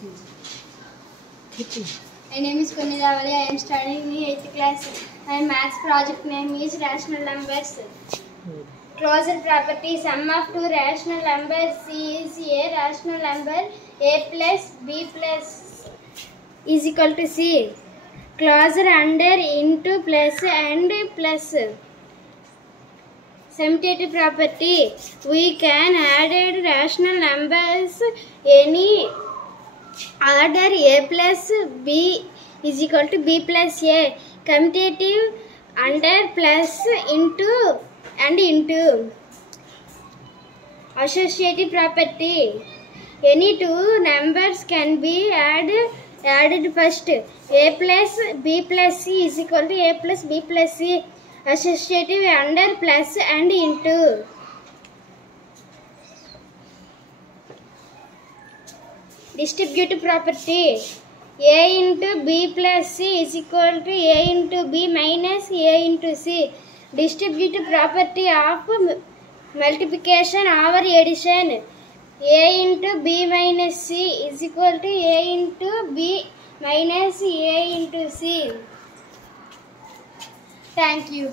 My name is Kunidavali. I am studying in 8th class. My maths project name is Rational Numbers. Closure property: sum of two rational numbers C is a rational number. A plus B plus is equal to C. Closure under into plus and plus. Commutative property: we can add rational numbers any order A plus B is equal to B plus A. Commutative under plus into and into. Associative property: any two numbers can be added first. A plus B plus C is equal to A plus B plus C. Associative under plus and into. Distributive property: A into B plus C is equal to A into B minus A into C. Distributive property of multiplication over addition: A into B minus C is equal to A into B minus A into C. Thank you.